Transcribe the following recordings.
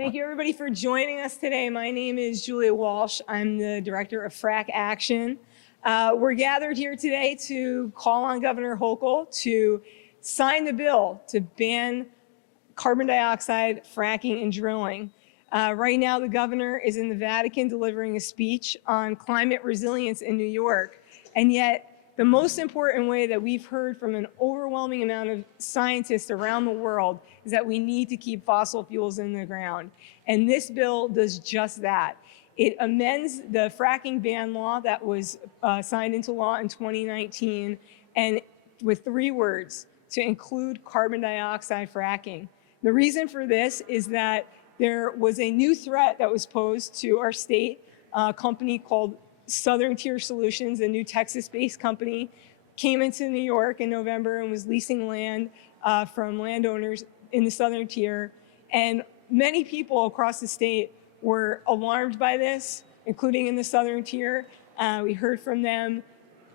Thank you, everybody, for joining us today. My name is Julia Walsh. I'm the director of Frack Action. We're gathered here today to call on Governor Hochul to sign the bill to ban carbon dioxide fracking and drilling. Right now, the governor is in the Vatican delivering a speech on climate resilience in New York, and yet the most important way that we've heard from an overwhelming amount of scientists around the world is that we need to keep fossil fuels in the ground. And this bill does just that. It amends the fracking ban law that was signed into law in 2019, and with 3 words, to include carbon dioxide fracking. The reason for this is that there was a new threat that was posed to our state. A company called Southern Tier Solutions, a new Texas-based company, came into New York in November and was leasing land from landowners in the Southern Tier. And many people across the state were alarmed by this, including in the Southern Tier. We heard from them,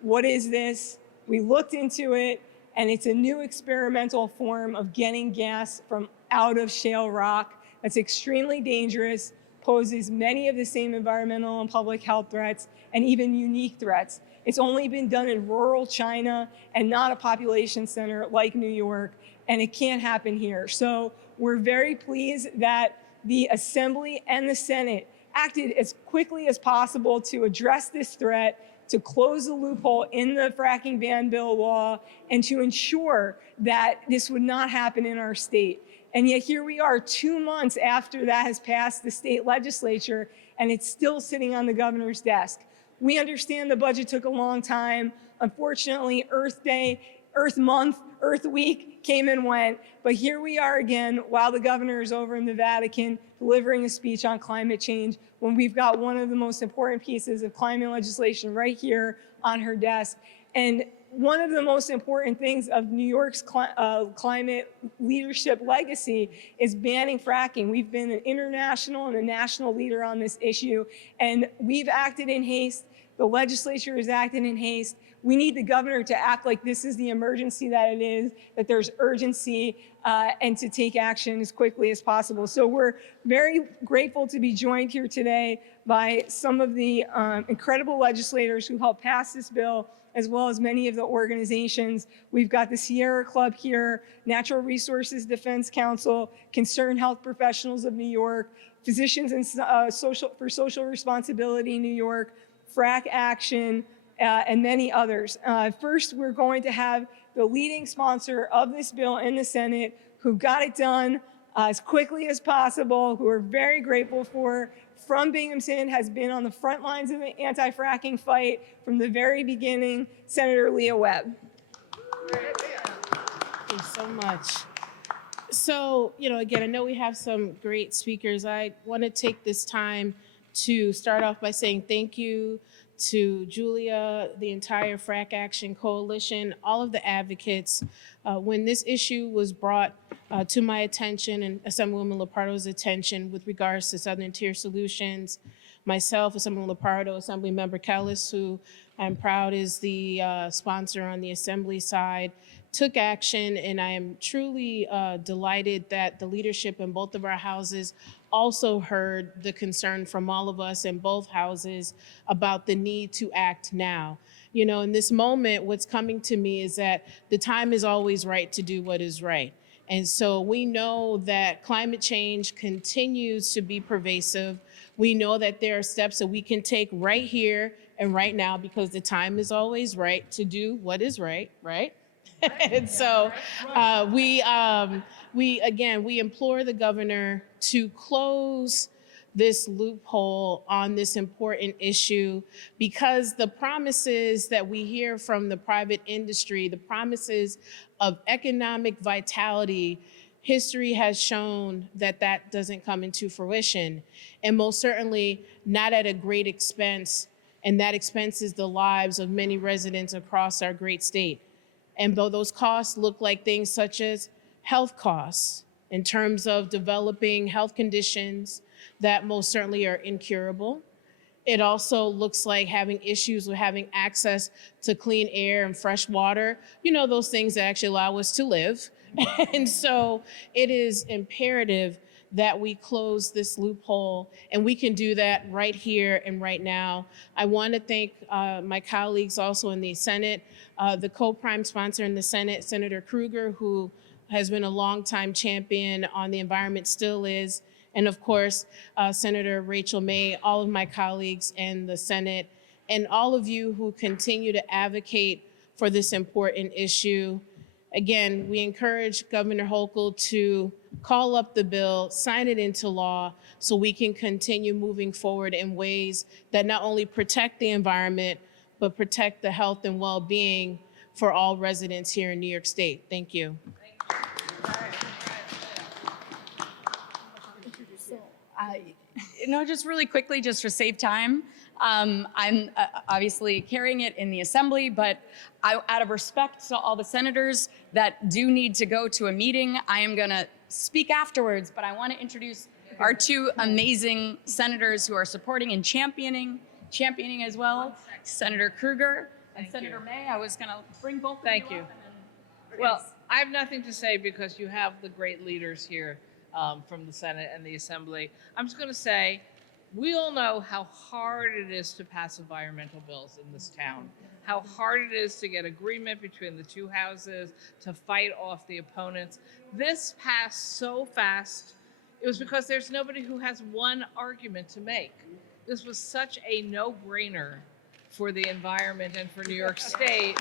what is this? We looked into it, and it's a new experimental form of getting gas from out of shale rock that's extremely dangerous, poses many of the same environmental and public health threats, and even unique threats. It's only been done in rural China and not a population center like New York, and it can't happen here. So we're very pleased that the Assembly and the Senate acted as quickly as possible to address this threat, to close the loophole in the fracking ban bill law, and to ensure that this would not happen in our state. And yet here we are 2 months after that has passed the state legislature, and it's still sitting on the governor's desk. We understand the budget took a long time. Unfortunately, Earth Day, Earth Month, Earth Week came and went. But here we are again while the governor is over in the Vatican delivering a speech on climate change, when we've got one of the most important pieces of climate legislation right here on her desk. And one of the most important things of New York's climate leadership legacy is banning fracking. We've been an international and a national leader on this issue, and we've acted in haste. The legislature has acted in haste. We need the governor to act like this is the emergency that it is, that there's urgency, and to take action as quickly as possible. So we're very grateful to be joined here today by some of the incredible legislators who helped pass this bill, as well as many of the organizations. We've got the Sierra Club here, Natural Resources Defense Council, Concerned Health Professionals of New York, Physicians and for Social Responsibility New York, Frack Action, and many others. First, we're going to have the leading sponsor of this bill in the Senate, who got it done as quickly as possible, who we're very grateful for, from Binghamton, has been on the front lines of the anti-fracking fight from the very beginning, Senator Leah Webb. Thank you so much. So, again, I know we have some great speakers. I want to take this time to start off by saying thank you to Julia, the entire Frack Action Coalition, all of the advocates. When this issue was brought to my attention and Assemblymember Lopardo's attention with regards to Southern Tier Solutions, myself, Assemblymember Lopardo, Assemblymember Kelles, who I'm proud is the sponsor on the Assembly side, took action, and I am truly delighted that the leadership in both of our houses also heard the concern from all of us in both houses about the need to act now. In this moment, what's coming to me is that the time is always right to do what is right. And so we know that climate change continues to be pervasive. We know that there are steps that we can take right here and right now, because the time is always right to do what is right, right? And so we implore the governor to close this loophole on this important issue, because the promises that we hear from the private industry, the promises of economic vitality, history has shown that that doesn't come into fruition, and most certainly not at a great expense, and that expense is the lives of many residents across our great state. And though those costs look like things such as health costs, in terms of developing health conditions that most certainly are incurable, it also looks like having issues with having access to clean air and fresh water, those things that actually allow us to live. And so it is imperative that we close this loophole, and we can do that right here and right now. I want to thank my colleagues also in the Senate, the co-prime sponsor in the Senate, Senator Krueger, who has been a longtime champion on the environment, still is, and of course, Senator Rachel May, all of my colleagues in the Senate, and all of you who continue to advocate for this important issue. Again, we encourage Governor Hochul to call up the bill, sign it into law, so we can continue moving forward in ways that not only protect the environment, but protect the health and well-being for all residents here in New York State. Thank you. Just really quickly, just to save time, I'm obviously carrying it in the Assembly, but out of respect to all the senators that do need to go to a meeting, I am going to speak afterwards, but I want to introduce our two amazing senators who are supporting and championing as well, Senator Krueger and Senator May. I was going to bring both of you up. Well, I have nothing to say because you have the great leaders here from the Senate and the Assembly. I'm just going to say, we all know how hard it is to pass environmental bills in this town, how hard it is to get agreement between the two houses, to fight off the opponents. This passed so fast. It was because there's nobody who has one argument to make. This was such a no-brainer for the environment and for New York State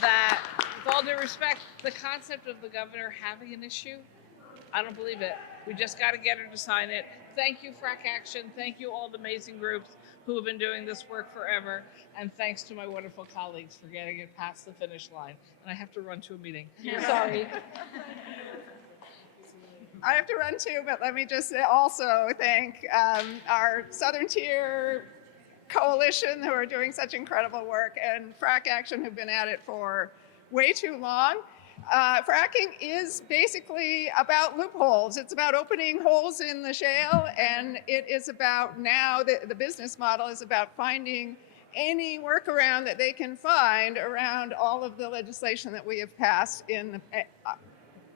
that, with all due respect, the concept of the governor having an issue, I don't believe it. We just got to get her to sign it. Thank you, Frack Action. Thank you, all the amazing groups who have been doing this work forever. And thanks to my wonderful colleagues for getting it past the finish line. And I have to run to a meeting. Sorry. I have to run too, but let me just also thank our Southern Tier Coalition who are doing such incredible work, and Frack Action who've been at it for way too long. Fracking is basically about loopholes. It's about opening holes in the shale, and it is about now, the business model is about finding any workaround that they can find around all of the legislation that we have passed in the,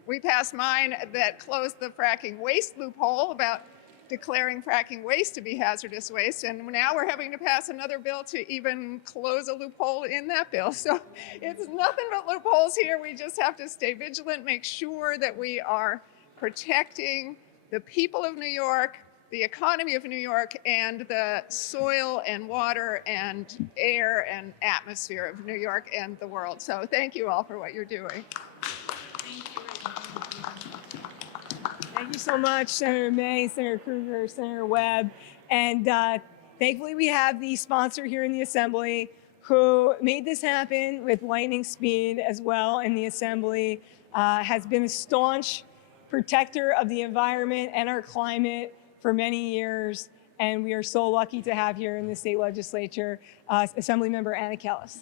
we passed mine that closed the fracking waste loophole about declaring fracking waste to be hazardous waste, and now we're having to pass another bill to even close a loophole in that bill. So it's nothing but loopholes here. We just have to stay vigilant, make sure that we are protecting the people of New York, the economy of New York, and the soil and water and air and atmosphere of New York and the world. So thank you all for what you're doing. Thank you so much, Senator May, Senator Krueger, Senator Webb. And thankfully, we have the sponsor here in the Assembly who made this happen with lightning speed as well in the Assembly, has been a staunch protector of the environment and our climate for many years. And we are so lucky to have here in the state legislature, Assemblymember Anna Kelles.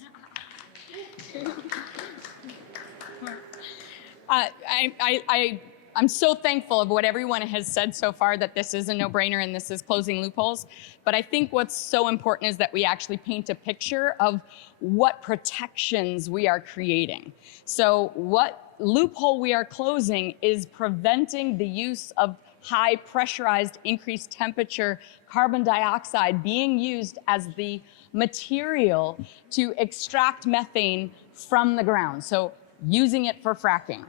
I'm so thankful of what everyone has said so far, that this is a no-brainer and this is closing loopholes. But I think what's so important is that we actually paint a picture of what protections we are creating. So what loophole we are closing is preventing the use of high pressurized, increased temperature carbon dioxide being used as the material to extract methane from the ground. So using it for fracking.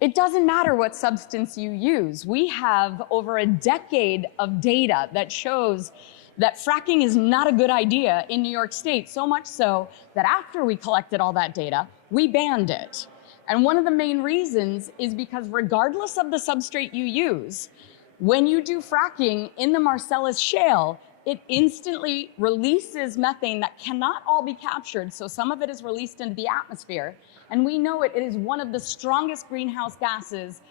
It doesn't matter what substance you use. We have over a decade of data that shows that fracking is not a good idea in New York State, so much so that after we collected all that data, we banned it. And one of the main reasons is because regardless of the substrate you use, when you do fracking in the Marcellus Shale, it instantly releases methane that cannot all be captured, so some of it is released into the atmosphere. And we know it is one of the strongest greenhouse gases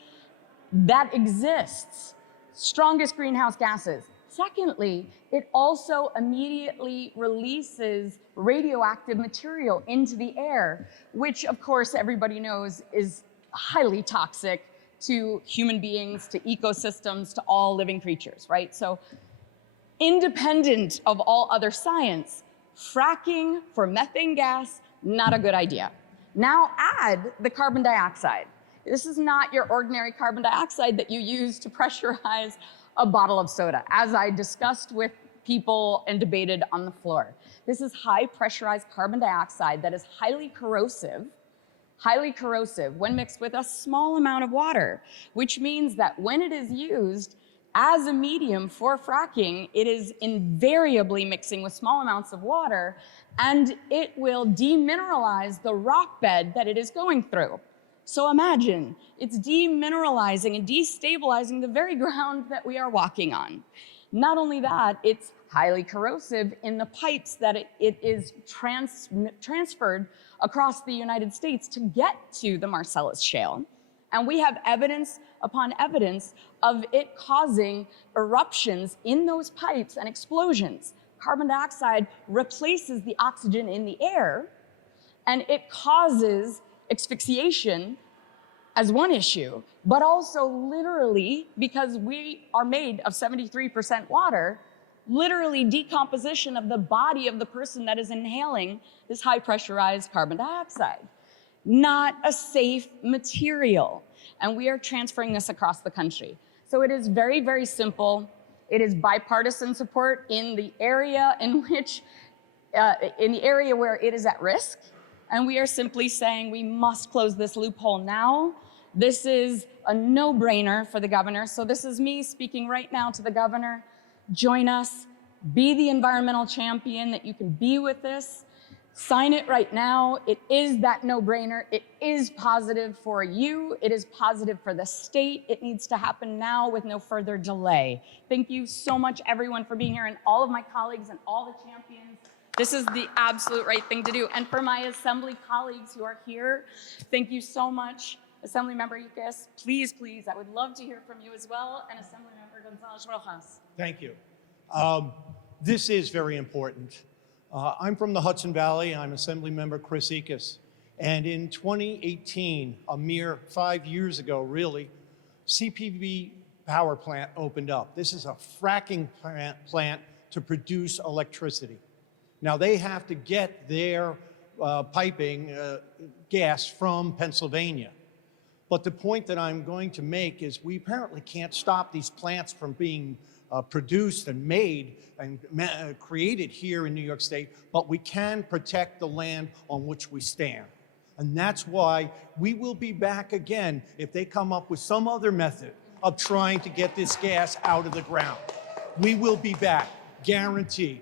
that exists, strongest greenhouse gases. Secondly, it also immediately releases radioactive material into the air, which of course everybody knows is highly toxic to human beings, to ecosystems, to all living creatures, right? So independent of all other science, fracking for methane gas, not a good idea. Now add the carbon dioxide. This is not your ordinary carbon dioxide that you use to pressurize a bottle of soda, as I discussed with people and debated on the floor. This is high pressurized carbon dioxide that is highly corrosive when mixed with a small amount of water, which means that when it is used as a medium for fracking, it is invariably mixing with small amounts of water, and it will demineralize the rock bed that it is going through. So imagine, it's demineralizing and destabilizing the very ground that we are walking on. Not only that, it's highly corrosive in the pipes that it is transferred across the United States to get to the Marcellus Shale. And we have evidence upon evidence of it causing eruptions in those pipes and explosions. Carbon dioxide replaces the oxygen in the air, and it causes asphyxiation as one issue, but also literally, because we are made of 73% water, literally decomposition of the body of the person that is inhaling this high pressurized carbon dioxide. Not a safe material. And we are transferring this across the country. So it is very, very simple. It is bipartisan support in the area in which, in the area where it is at risk. And we are simply saying we must close this loophole now. This is a no-brainer for the governor. So this is me speaking right now to the governor. Join us, be the environmental champion that you can be with this. Sign it right now. It is that no-brainer. It is positive for you. It is positive for the state. It needs to happen now with no further delay. Thank you so much, everyone, for being here, and all of my colleagues and all the champions. This is the absolute right thing to do. And for my Assembly colleagues who are here, thank you so much. Assemblymember Kelles, please, please, I would love to hear from you as well, and Assemblymember Gonzalez Rojas. Thank you. This is very important. I'm from the Hudson Valley. I'm Assemblymember Chris Kelles. And in 2018, a mere 5 years ago, really, CPV power plant opened up. This is a fracking plant to produce electricity. Now, they have to get their piping gas from Pennsylvania. But the point that I'm going to make is we apparently can't stop these plants from being produced and made and created here in New York State, but we can protect the land on which we stand. And that's why we will be back again if they come up with some other method of trying to get this gas out of the ground. We will be back, guaranteed.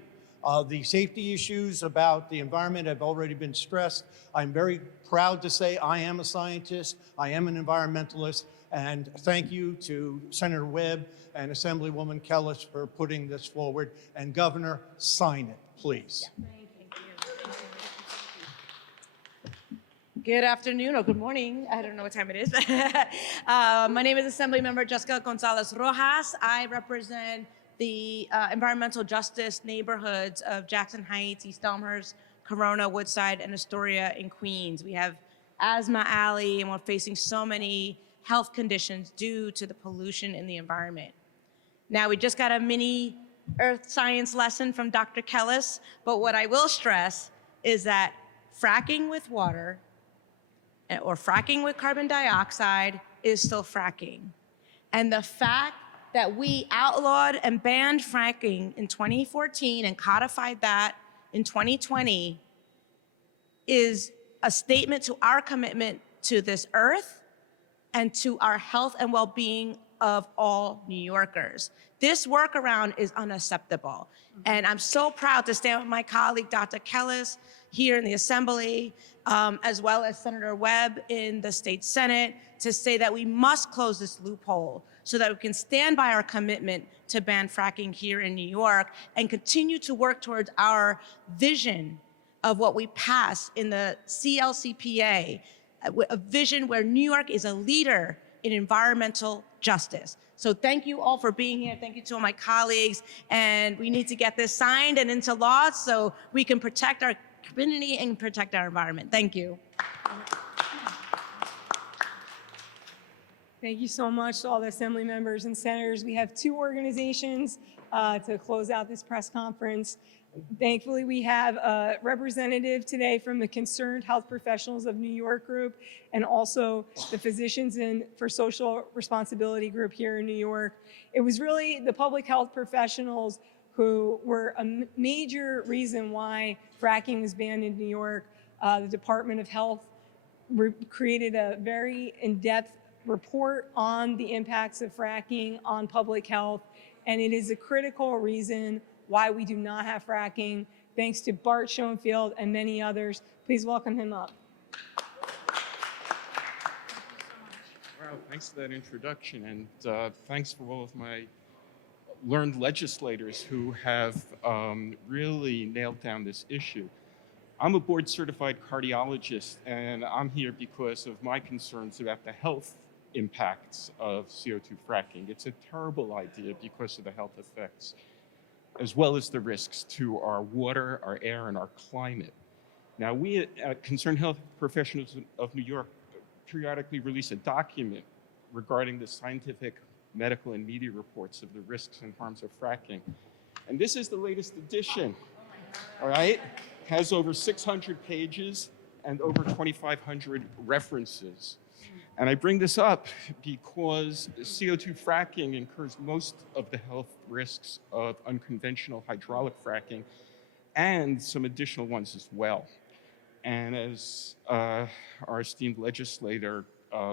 The safety issues about the environment have already been stressed. I'm very proud to say I am a scientist, I am an environmentalist, and thank you to Senator Webb and Assemblywoman Kelles for putting this forward. And Governor, sign it, please. Good afternoon or good morning. I don't know what time it is. My name is Assemblymember Jessica Gonzalez Rojas. I represent the environmental justice neighborhoods of Jackson Heights, East Elmhurst, Corona, Woodside, and Astoria in Queens. We have Asthma Alley, and we're facing so many health conditions due to the pollution in the environment. Now, we just got a mini earth science lesson from Dr. Kelles, but what I will stress is that fracking with water or fracking with carbon dioxide is still fracking. And the fact that we outlawed and banned fracking in 2014 and codified that in 2020 is a statement to our commitment to this earth and to our health and well-being of all New Yorkers. This workaround is unacceptable. And I'm so proud to stand with my colleague, Dr. Kelles, here in the Assembly, as well as Senator Webb in the state Senate, to say that we must close this loophole so that we can stand by our commitment to ban fracking here in New York and continue to work towards our vision of what we passed in the CLCPA, a vision where New York is a leader in environmental justice. So thank you all for being here. Thank you to all my colleagues. And we need to get this signed and into law so we can protect our community and protect our environment. Thank you. Thank you so much to all the Assembly members and senators. We have two organizations to close out this press conference. Thankfully, we have a representative today from the Concerned Health Professionals of New York group and also the Physicians for Social Responsibility group here in New York. It was really the public health professionals who were a major reason why fracking was banned in New York. The Department of Health created a very in-depth report on the impacts of fracking on public health, and it is a critical reason why we do not have fracking, thanks to Bart Schoenfield and many others. Please welcome him up. Well, thanks for that introduction, and thanks for all of my learned legislators who have really nailed down this issue. I'm a board-certified cardiologist, and I'm here because of my concerns about the health impacts of CO2 fracking. It's a terrible idea because of the health effects, as well as the risks to our water, our air, and our climate. Now, we at Concerned Health Professionals of New York periodically release a document regarding the scientific, medical, and media reports of the risks and harms of fracking. And this is the latest edition, all right? Has over 600 pages and over 2,500 references. And I bring this up because CO2 fracking incurs most of the health risks of unconventional hydraulic fracking and some additional ones as well. And as our esteemed legislator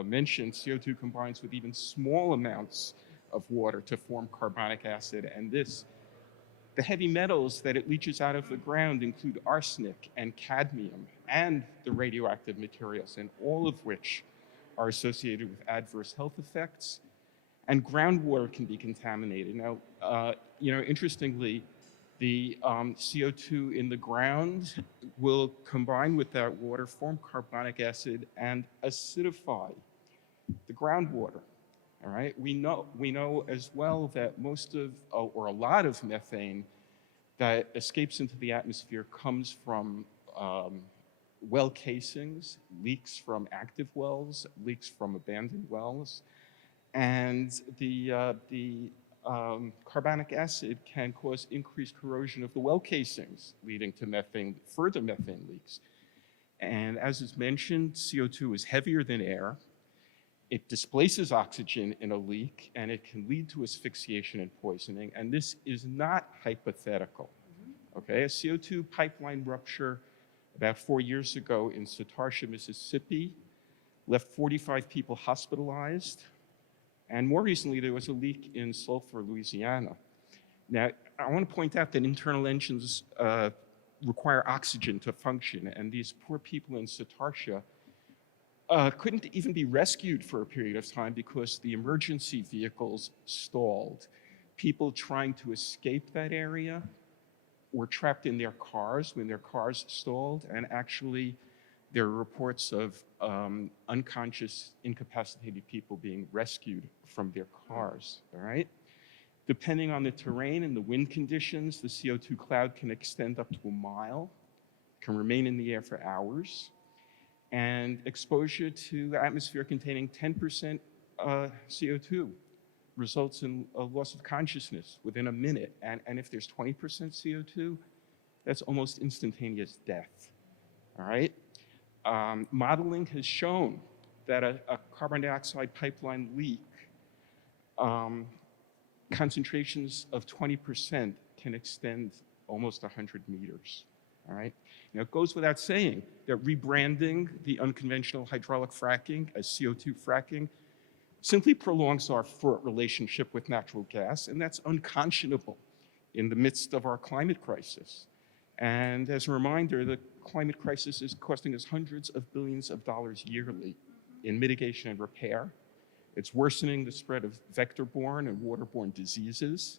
mentioned, CO2 combines with even small amounts of water to form carbonic acid. And the heavy metals that it leaches out of the ground include arsenic and cadmium and the radioactive materials, and all of which are associated with adverse health effects, and groundwater can be contaminated. Now, interestingly, the CO2 in the ground will combine with that water, form carbonic acid, and acidify the groundwater. All right. We know as well that most of, or a lot of methane that escapes into the atmosphere comes from well casings, leaks from active wells, leaks from abandoned wells, and the carbonic acid can cause increased corrosion of the well casings, leading to further methane leaks. And as is mentioned, CO2 is heavier than air. It displaces oxygen in a leak, and it can lead to asphyxiation and poisoning. And this is not hypothetical. Okay, a CO2 pipeline rupture about 4 years ago in Satartia, Mississippi, left 45 people hospitalized. And more recently, there was a leak in Sulphur, Louisiana. Now, I want to point out that internal engines require oxygen to function, and these poor people in Satartia couldn't even be rescued for a period of time because the emergency vehicles stalled. People trying to escape that area were trapped in their cars when their cars stalled, and actually there are reports of unconscious, incapacitated people being rescued from their cars, all right? Depending on the terrain and the wind conditions, the CO2 cloud can extend up to a mile, can remain in the air for hours, and exposure to the atmosphere containing 10% CO2 results in a loss of consciousness within a minute. And if there's 20% CO2, that's almost instantaneous death, all right? Modeling has shown that a carbon dioxide pipeline leak, concentrations of 20% can extend almost 100 meters, all right? Now, it goes without saying that rebranding the unconventional hydraulic fracking as CO2 fracking simply prolongs our fraught relationship with natural gas, and that's unconscionable in the midst of our climate crisis. And as a reminder, the climate crisis is costing us hundreds of billions of dollars yearly in mitigation and repair. It's worsening the spread of vector-borne and waterborne diseases,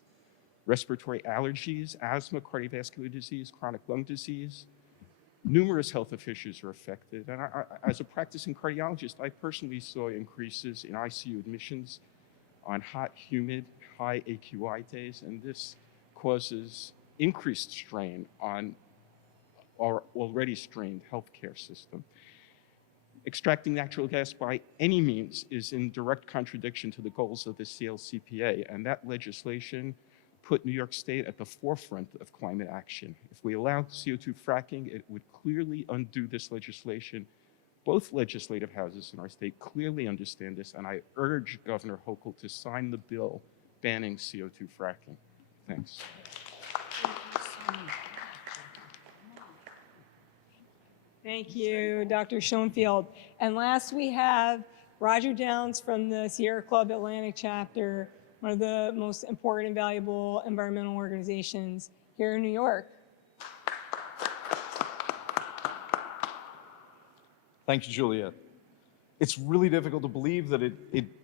respiratory allergies, asthma, cardiovascular disease, chronic lung disease. Numerous health issues are affected. And as a practicing cardiologist, I personally saw increases in ICU admissions on hot, humid, high AQI days, and this causes increased strain on our already strained healthcare system. Extracting natural gas by any means is in direct contradiction to the goals of the CLCPA, and that legislation put New York State at the forefront of climate action. If we allowed CO2 fracking, it would clearly undo this legislation. Both legislative houses in our state clearly understand this, and I urge Governor Hochul to sign the bill banning CO2 fracking. Thanks. Thank you, Dr. Schoenfield. And last we have Roger Downs from the Sierra Club Atlantic chapter, one of the most important and valuable environmental organizations here in New York. Thank you, Julia. It's really difficult to believe that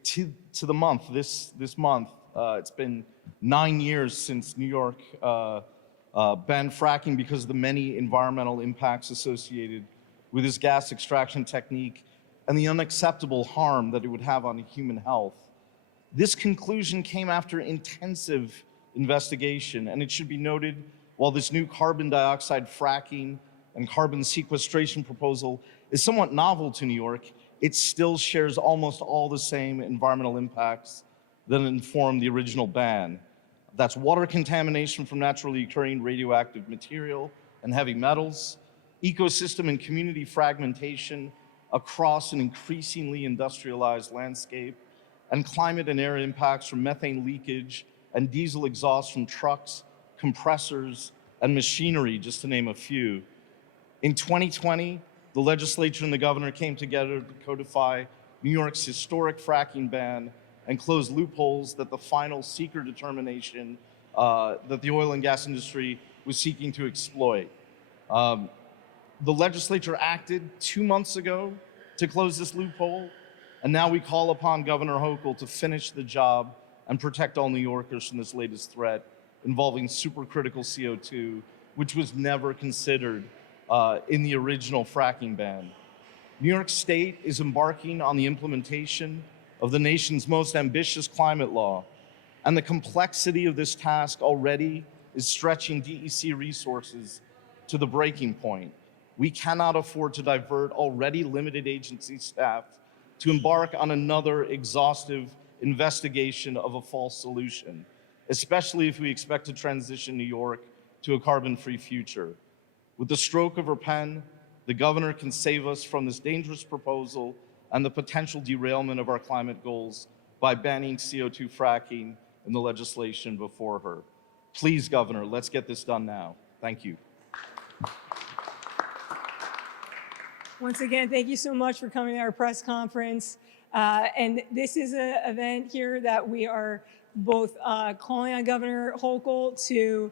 to the month, this month, it's been 9 years since New York banned fracking because of the many environmental impacts associated with this gas extraction technique and the unacceptable harm that it would have on human health. This conclusion came after intensive investigation, and it should be noted, while this new carbon dioxide fracking and carbon sequestration proposal is somewhat novel to New York, it still shares almost all the same environmental impacts that informed the original ban. That's water contamination from naturally occurring radioactive material and heavy metals, ecosystem and community fragmentation across an increasingly industrialized landscape, and climate and air impacts from methane leakage and diesel exhaust from trucks, compressors, and machinery, just to name a few. In 2020, the legislature and the governor came together to codify New York's historic fracking ban and close loopholes that the final seeker determination that the oil and gas industry was seeking to exploit. The legislature acted 2 months ago to close this loophole, and now we call upon Governor Hochul to finish the job and protect all New Yorkers from this latest threat involving supercritical CO2, which was never considered in the original fracking ban. New York State is embarking on the implementation of the nation's most ambitious climate law, and the complexity of this task already is stretching DEC resources to the breaking point. We cannot afford to divert already limited agency staff to embark on another exhaustive investigation of a false solution, especially if we expect to transition New York to a carbon-free future. With the stroke of her pen, the governor can save us from this dangerous proposal and the potential derailment of our climate goals by banning CO2 fracking in the legislation before her. Please, Governor, let's get this done now. Thank you. Once again, thank you so much for coming to our press conference. And this is an event here that we are both calling on Governor Hochul to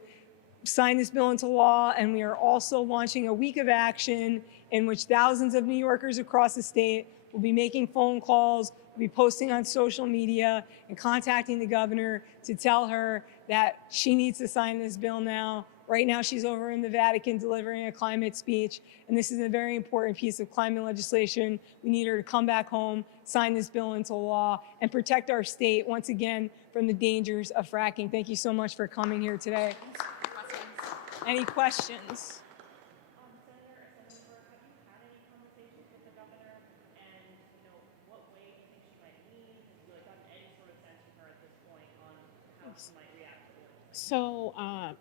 sign this bill into law, and we are also launching a week of action in which thousands of New Yorkers across the state will be making phone calls, will be posting on social media, and contacting the governor to tell her that she needs to sign this bill now. Right now, she's over in the Vatican delivering a climate speech, and this is a very important piece of climate legislation. We need her to come back home, sign this bill into law, and protect our state, once again, from the dangers of fracking. Thank you so much for coming here today. Any questions? So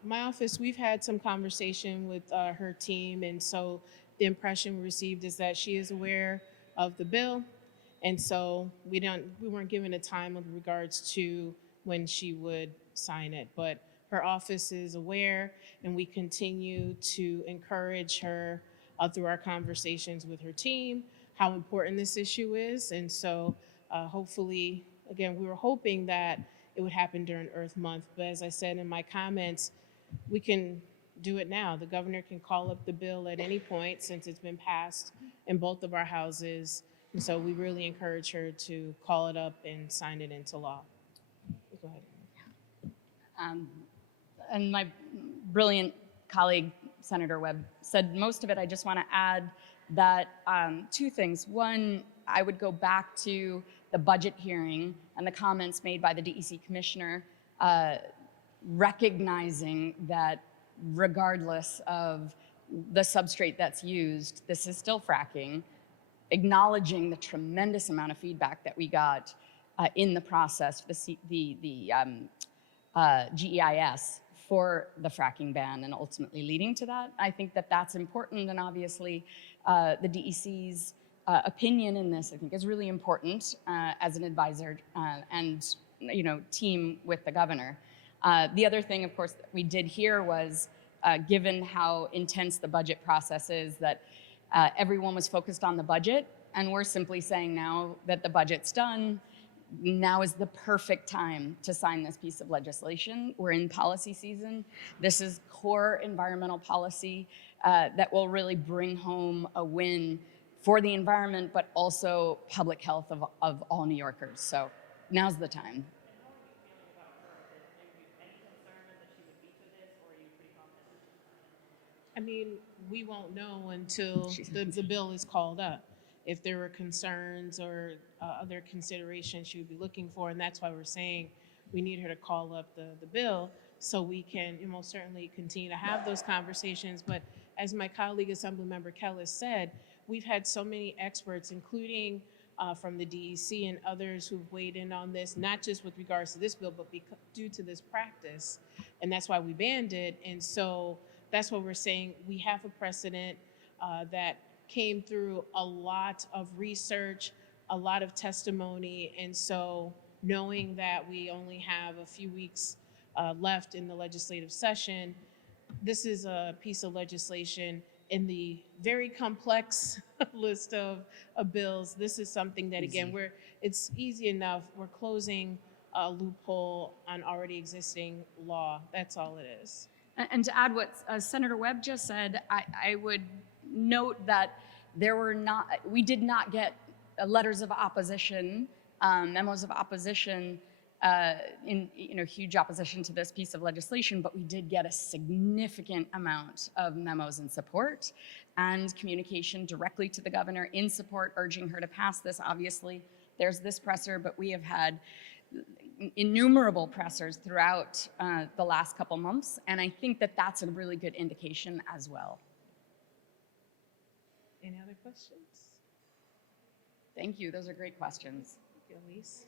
my office, we've had some conversation with her team, and so the impression we received is that she is aware of the bill, and so we weren't given a time with regards to when she would sign it, but her office is aware, and we continue to encourage her through our conversations with her team how important this issue is, and so hopefully, again, we were hoping that it would happen during Earth Month, but as I said in my comments, we can do it now. The governor can call up the bill at any point since it's been passed in both of our houses, and so we really encourage her to call it up and sign it into law. Go ahead. And my brilliant colleague, Senator Webb, said most of it. I just want to add that two things. One, I would go back to the budget hearing and the comments made by the DEC commissioner, recognizing that regardless of the substrate that's used, this is still fracking, acknowledging the tremendous amount of feedback that we got in the process, the GEIS for the fracking ban and ultimately leading to that. I think that that's important, and obviously the DEC's opinion in this, I think, is really important as an advisor and team with the governor. The other thing, of course, that we did hear was, given how intense the budget process is, that everyone was focused on the budget, and we're simply saying now that the budget's done, now is the perfect time to sign this piece of legislation. We're in policy season. This is core environmental policy that will really bring home a win for the environment, but also public health of all New Yorkers. So now's the time. I mean, we won't know until the bill is called up. If there were concerns or other considerations she would be looking for, and that's why we're saying we need her to call up the bill so we can most certainly continue to have those conversations. But as my colleague, Assemblymember Kelles said, we've had so many experts, including from the DEC and others who've weighed in on this, not just with regards to this bill, but due to this practice. And that's why we banned it. And so that's what we're saying. We have a precedent that came through a lot of research, a lot of testimony. And so knowing that we only have a few weeks left in the legislative session, this is a piece of legislation in the very complex list of bills. This is something that, again, it's easy enough. We're closing a loophole on already existing law. That's all it is. And to add what Senator Webb just said, I would note that we did not get letters of opposition, memos of opposition, in huge opposition to this piece of legislation, but we did get a significant amount of memos in support and communication directly to the governor in support, urging her to pass this. Obviously, there's this presser, but we have had innumerable pressers throughout the last couple months, and I think that that's a really good indication as well. Any other questions? Thank you. Those are great questions. Elise?